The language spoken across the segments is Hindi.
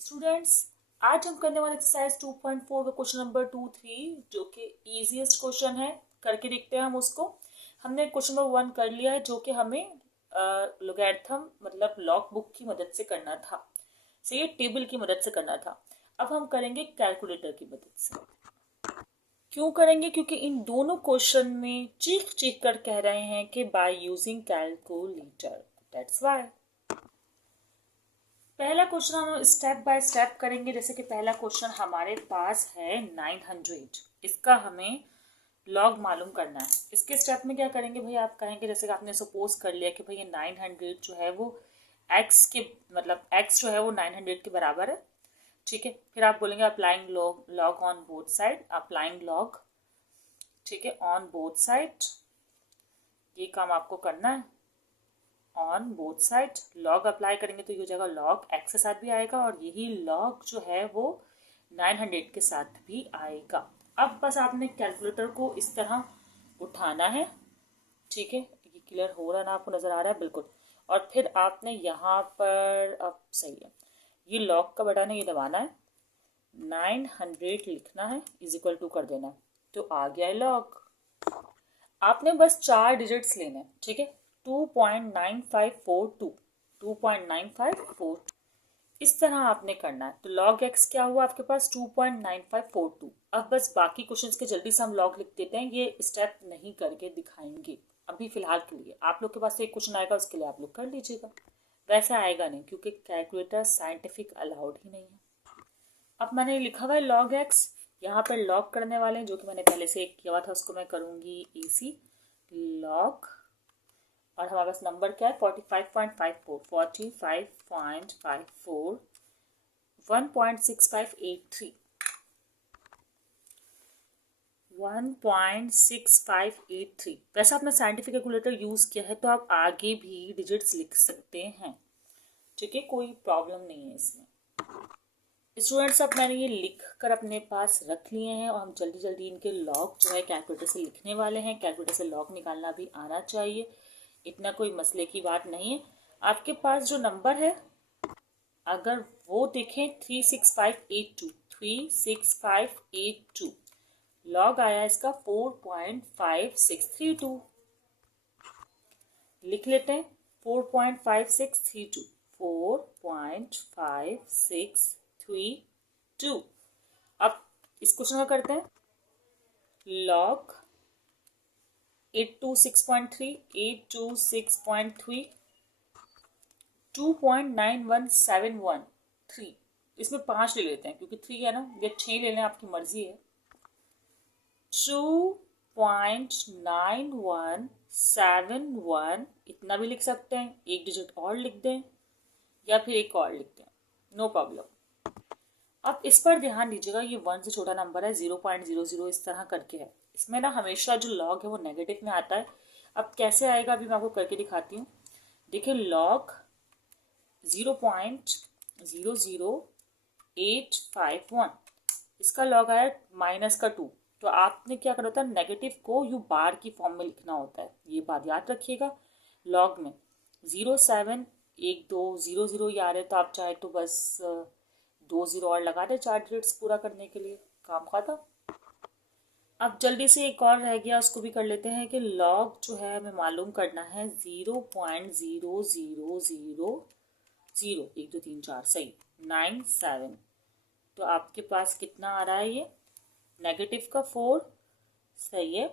स्टूडेंट्स, आज हम करने वाले एक्सरसाइज 2.4 का क्वेश्चन नंबर 2-3 जो कि इजीएस्ट क्वेश्चन है। करके देखते हैं हम उसको। हमने क्वेश्चन नंबर 1 कर लिया है जो कि हमें लोगैरिथम मतलब लॉग बुक की मदद से करना था। सही, टेबल की मदद से करना था। अब हम करेंगे कैलकुलेटर की मदद से। क्यों करेंगे? क्योंकि इन दोनों क्वेश्चन में चीख चीख कर कह रहे हैं कि by using calculator, that's why. पहला क्वेश्चन हम स्टेप बाय स्टेप करेंगे। जैसे कि पहला क्वेश्चन हमारे पास है 900, इसका हमें लॉग मालूम करना है। इसके स्टेप में क्या करेंगे भाई, आप कहेंगे जैसे कि आपने सपोज कर लिया कि भाई ये 900 जो है वो x के मतलब x जो है वो 900 के बराबर है। ठीक है, फिर आप बोलेंगे applying log on both side, applying log, ठीक है, ऑन बोथ साइड। ये काम आपको करना है on both side. Log apply करेंगे तो ये हो जाएगा लॉग एक्स के साथ भी आएगा और यही लॉग जो है वो 900 के साथ भी आएगा। अब बस आपने कैलकुलेटर को इस तरह उठाना है। ठीक है, ये क्लियर हो रहा है ना, आपको नजर आ रहा है? बिल्कुल। और फिर आपने यहाँ पर, अब सही है, ये लॉग का बटन है, ये दबाना है, 900 लिखना है, इज इक्वल टू कर देना है, तो आ गया है लॉग। आपने बस 4 डिजिट्स लेने हैं। ठीक है, 2.9542, 2.9542 इस तरह आपने करना है। तो लॉग एक्स क्या हुआ आपके पास? 2.9542। अब बस बाकी क्वेश्चंस के जल्दी से हम लॉग लिख देते हैं, ये स्टेप नहीं करके दिखाएंगे अभी फिलहाल के लिए। आप लोग के पास एक क्वेश्चन आएगा, उसके लिए आप लोग कर लीजिएगा। वैसे आएगा नहीं क्योंकि कैलकुलेटर साइंटिफिक अलाउड ही नहीं है। अब मैंने लिखा हुआ है लॉग एक्स, यहाँ पर लॉग करने वाले हैं जो कि मैंने पहले से किया हुआ था, उसको मैं करूँगी इसी लॉग। और हमारे पास नंबर क्या है? 45.54, 45.54, 1.6583, 1.6583। वैसे आपने साइंटिफिक कैलकुलेटर यूज़ किया है तो आप आगे भी डिजिट्स लिख सकते हैं। ठीक है, कोई प्रॉब्लम नहीं है इसमें। स्टूडेंट्स, अब मैंने ये लिख कर अपने पास रख लिए हैं और हम जल्दी जल्दी इनके लॉग जो है कैलकुलेटर से लिखने वाले हैं। कैलकुलेटर से लॉग निकालना भी आना चाहिए, इतना कोई मसले की बात नहीं है। आपके पास जो नंबर है अगर वो देखें 36582, 36582 लॉग आया इसका 4.5632। लिख लेते हैं 4.5632, 4.5632। अब इस क्वेश्चन का करते हैं लॉग 826.3, 826.3, 2.9173। इसमें 5 ले लेते हैं क्योंकि 3 है ना, या 6 ले लें, आपकी मर्जी है। 2.9171, इतना भी लिख सकते हैं, एक डिजिट और लिख दें या फिर एक और लिख दें, नो प्रॉब्लम। अब इस पर ध्यान दीजिएगा, ये 1 से छोटा नंबर है, 0.00 इस तरह करके है। इसमें ना हमेशा जो लॉग है वो नेगेटिव में आता है। अब कैसे आएगा अभी मैं आपको करके दिखाती हूँ। देखिए लॉग 0.00851, इसका लॉग आया माइनस का 2। तो आपने क्या करना होता है, नेगेटिव को यू बार की फॉर्म में लिखना होता है, ये बात याद रखिएगा। लॉग में 0.71200 ये आ रहे, तो आप चाहे तो बस 2 0 और लगा दें 4 डिजिट्स पूरा करने के लिए, काम खत्म। अब जल्दी से एक और रह गया, उसको भी कर लेते हैं कि लॉग जो है हमें मालूम करना है 0.0000, 1 2 3 4 सही 97। तो आपके पास कितना आ रहा है? ये नेगेटिव का 4 सही है,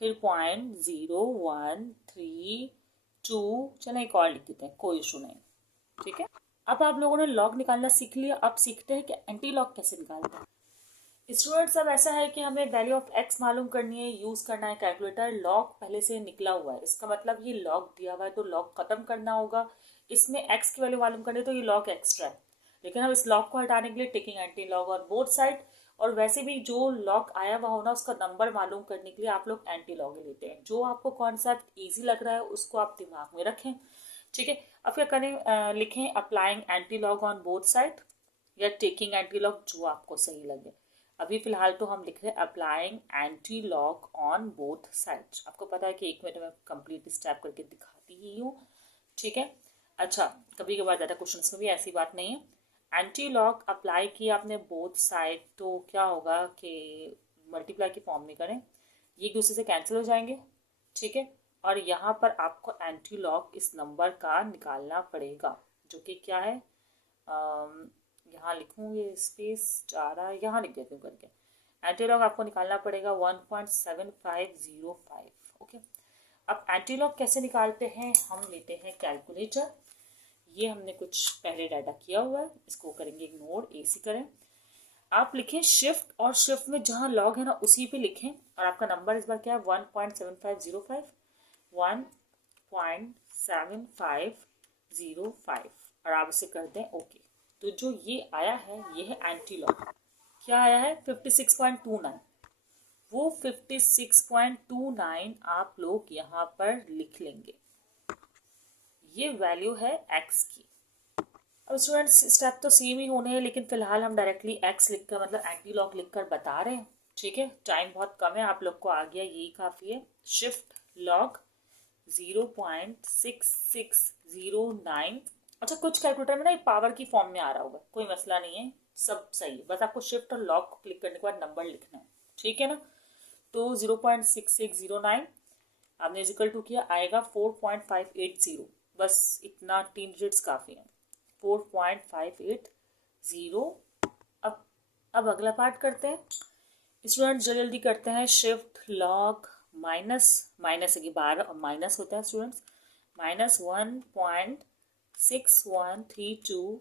फिर 0.0132। चलो एक और लिख देते हैं, कोई इशू नहीं। ठीक है, अब आप लोगों ने लॉग निकालना सीख लिया। अब सीखते हैं कि एंटी लॉग कैसे निकालते हैं। स्टूडेंट्स, अब ऐसा है कि हमें वैल्यू ऑफ एक्स मालूम करनी है, यूज करना है कैलकुलेटर। लॉग पहले से निकला हुआ है, इसका मतलब ये लॉग दिया हुआ है तो लॉग खत्म करना होगा। इसमें एक्स की वैल्यू मालूम करनी है तो ये लॉग एक्स्ट्रा है, लेकिन हम इस लॉग को हटाने के लिए टेकिंग एंटी लॉग और बोथ साइड। और वैसे भी जो लॉग आया हुआ हो ना, उसका नंबर मालूम करने के लिए आप लोग एंटी लॉग लेते हैं। जो आपको कॉन्सेप्ट ईजी लग रहा है उसको आप दिमाग में रखें। ठीक है, अब क्या करें, लिखें applying anti log on both side या टेकिंग एंटी लॉग, जो आपको सही लगे। अभी फिलहाल तो हम लिख रहे हैं applying anti log on both sides. आपको पता है कि 1 मिनट में कंप्लीट स्टेप करके दिखाती ही हूँ। ठीक है, अच्छा, कभी कभार ज़्यादा क्वेश्चंस में भी ऐसी बात नहीं है। एंटी लॉग अप्लाई किया आपने बोथ साइड, तो क्या होगा कि मल्टीप्लाई की फॉर्म में करें, ये एक दूसरे से कैंसिल हो जाएंगे, ठीक है। और यहाँ पर आपको एंटी लॉग इस नंबर का निकालना पड़ेगा, जो कि क्या है, यहाँ लिखूँ, ये स्पेस जा रहा है, यहाँ लिख देती हूँ करके। एंटी लॉग आपको निकालना पड़ेगा 1.7505। ओके, अब एंटी लॉग कैसे निकालते हैं, हम लेते हैं कैलकुलेटर। ये हमने कुछ पहले डाटा किया हुआ है, इसको करेंगे इग्नोर, एसी करें। आप लिखें शिफ्ट, और शिफ्ट में जहाँ लॉग है ना उसी पे लिखें, और आपका नंबर इस बार क्या है 1.7505, 1.7505, और आप इसे कर दें ओके। तो जो ये आया है ये है एंटी लॉग, क्या आया है 56.29, वो 56.29 आप लोग यहाँ पर लिख लेंगे, ये वैल्यू है एक्स की। अब स्टूडेंट्स स्टेप तो सेम ही होने हैं, लेकिन फिलहाल हम डायरेक्टली एक्स लिखकर मतलब एंटी लॉग लिखकर बता रहे हैं, ठीक है। टाइम बहुत कम है, आप लोग को आ गया, यही काफ़ी है। Shift log 0.6609। अच्छा, कुछ कैलकुलेटर में ना पावर की फॉर्म में आ रहा होगा, कोई मसला नहीं है, सब सही है, बस आपको शिफ्ट और लॉग को क्लिक करने के बाद नंबर लिखना है, ठीक है ना। तो 0.6609 आपने इक्वल टू किया, आएगा 4.580, बस इतना, 3 डिजिट्स काफ़ी है, 4.580। अब अगला पार्ट करते हैं स्टूडेंट, जल्दी करते हैं। शिफ्ट लॉग माइनस, माइनस की बार माइनस होता है स्टूडेंट्स, -1.6132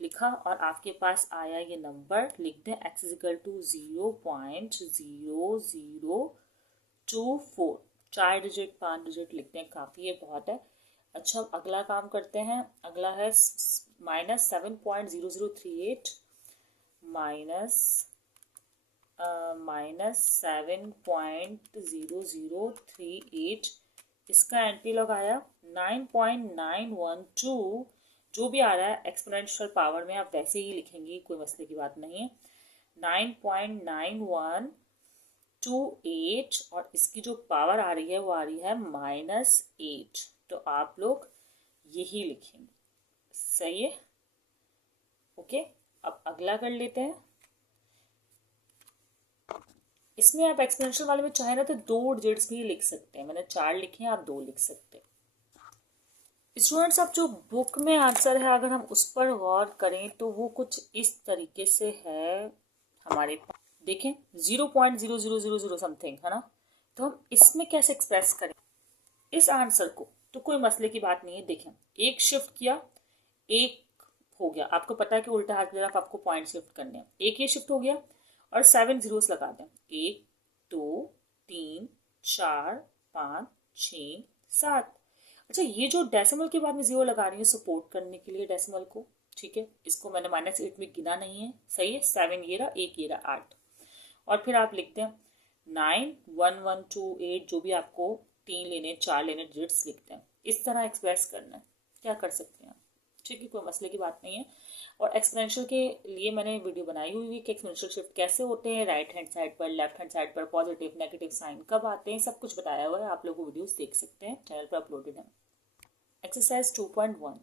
लिखा, और आपके पास आया ये नंबर, लिख दें x equal to 0.0024, 4 digit 5 digit लिखते हैं, काफ़ी है, बहुत है। अच्छा, अगला काम करते हैं, अगला है -7.0038 -7.0038, इसका एंटी लॉग आया 9.912। जो भी आ रहा है एक्सपोनेंशियल पावर में आप वैसे ही लिखेंगे, कोई मसले की बात नहीं है। 9.9128, और इसकी जो पावर आ रही है वो आ रही है -8, तो आप लोग यही लिखेंगे, सही है। ओके, अब अगला कर लेते हैं। इसमें आप एक्सपोनेंशियल वाले में चाहे ना तो 2 डिजिट्स भी लिख सकते हैं, मैंने 4 लिखे हैं, आप 2 लिख सकते हैं। स्टूडेंट्स, अब जो बुक में आंसर है अगर हम उस पर गौर करें तो वो कुछ इस तरीके से है हमारे पास, देखें 0.0000 समथिंग है ना, तो हम इसमें कैसे एक्सप्रेस करें इस आंसर को, तो कोई मसले की बात नहीं है। देखें, एक शिफ्ट किया, एक हो गया, आपको पता है कि उल्टा हाथ की तरफ आपको पॉइंट शिफ्ट करने हैं, एक ये शिफ्ट हो गया, और 7 जीरोस लगा दें, 1 2 3 4 5 6 7। अच्छा, ये जो डेसिमल के बाद में 0 लगा रही हूँ सपोर्ट करने के लिए डेसिमल को, ठीक है, इसको मैंने -8 में गिना नहीं है, सही है। 7 ये रहा, 1 ये रहा, 8, और फिर आप लिखते हैं 91128, जो भी आपको 3 लेने 4 लेने डिजिट्स लिखते हैं, इस तरह एक्सप्रेस करना है, क्या कर सकते हैं, ठीक है, कोई मसले की बात नहीं है। और एक्सपोनेंशियल के लिए मैंने वीडियो बनाई हुई है कि एक्सपोनेंशियल शिफ्ट कैसे होते हैं, राइट हैंड साइड पर, लेफ्ट हैंड साइड पर पॉजिटिव नेगेटिव साइन कब आते हैं, सब कुछ बताया हुआ है, आप लोग वो वीडियोस देख सकते हैं, चैनल पर अपलोडेड है। एक्सरसाइज 2.1,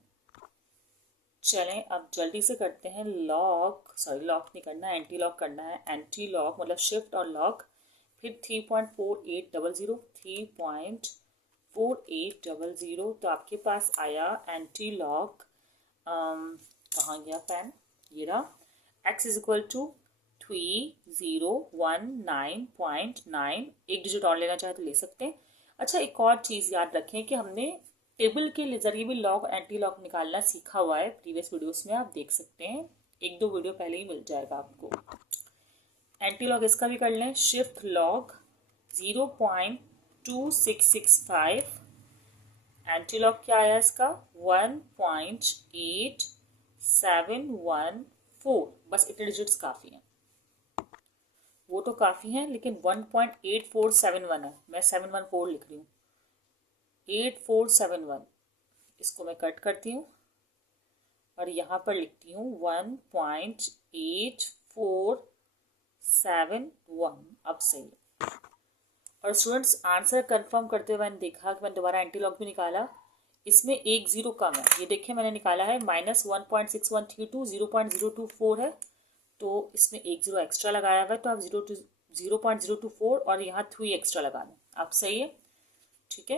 चलें अब जल्दी से करते हैं। लॉग नहीं करना है, एंटी लॉग करना है। एंटी लॉग मतलब शिफ्ट और लॉग, फिर 3.4800, 3.4800, तो आपके पास आया एंटी लॉग, कहाँ गया पेन, ये रहा, x इज इक्वल टू 3019.9, एक डिजिट और लेना चाहे तो ले सकते हैं। अच्छा, एक और चीज़ याद रखें कि हमने टेबल के जरिए भी लॉग एंटी लॉग निकालना सीखा हुआ है, प्रीवियस वीडियोस में आप देख सकते हैं, 1-2 वीडियो पहले ही मिल जाएगा आपको। एंटी लॉग इसका भी कर लें, शिफ्ट लॉग 0.2665, एंटी लॉग क्या आया इसका 1.8714, बस इतने डिजिट्स काफ़ी हैं, वो तो काफ़ी हैं, लेकिन 1.8471 है, मैं 714 लिख रही हूँ, 8471, इसको मैं कट करती हूँ और यहाँ पर लिखती हूँ 1.8471, अब सही है। और स्टूडेंट्स, आंसर कंफर्म करते हुए मैंने देखा कि मैंने दोबारा एंटी लॉग भी निकाला, इसमें एक जीरो कम है, ये देखिए मैंने निकाला है -1.6132 0.024 है, तो इसमें एक जीरो एक्स्ट्रा लगाया हुआ है, तो आप 0.024 और यहाँ 3 एक्स्ट्रा लगा दें, आप सही है, ठीक है।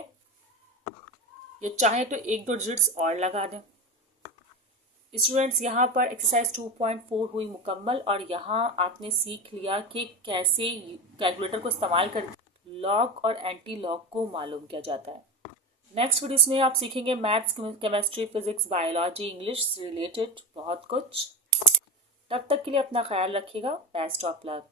ये चाहे तो एक दो डिजिट्स और लगा दें। स्टूडेंट्स यहाँ पर एक्सरसाइज 2.4 हुई मुकम्मल, और यहाँ आपने सीख लिया कि कैसे कैलकुलेटर को इस्तेमाल कर लॉग और एंटी लॉग को मालूम किया जाता है। नेक्स्ट वीडियोस में आप सीखेंगे maths, chemistry, physics, biology, English से रिलेटेड बहुत कुछ। तब तक के लिए अपना ख्याल रखिएगा। Best of luck.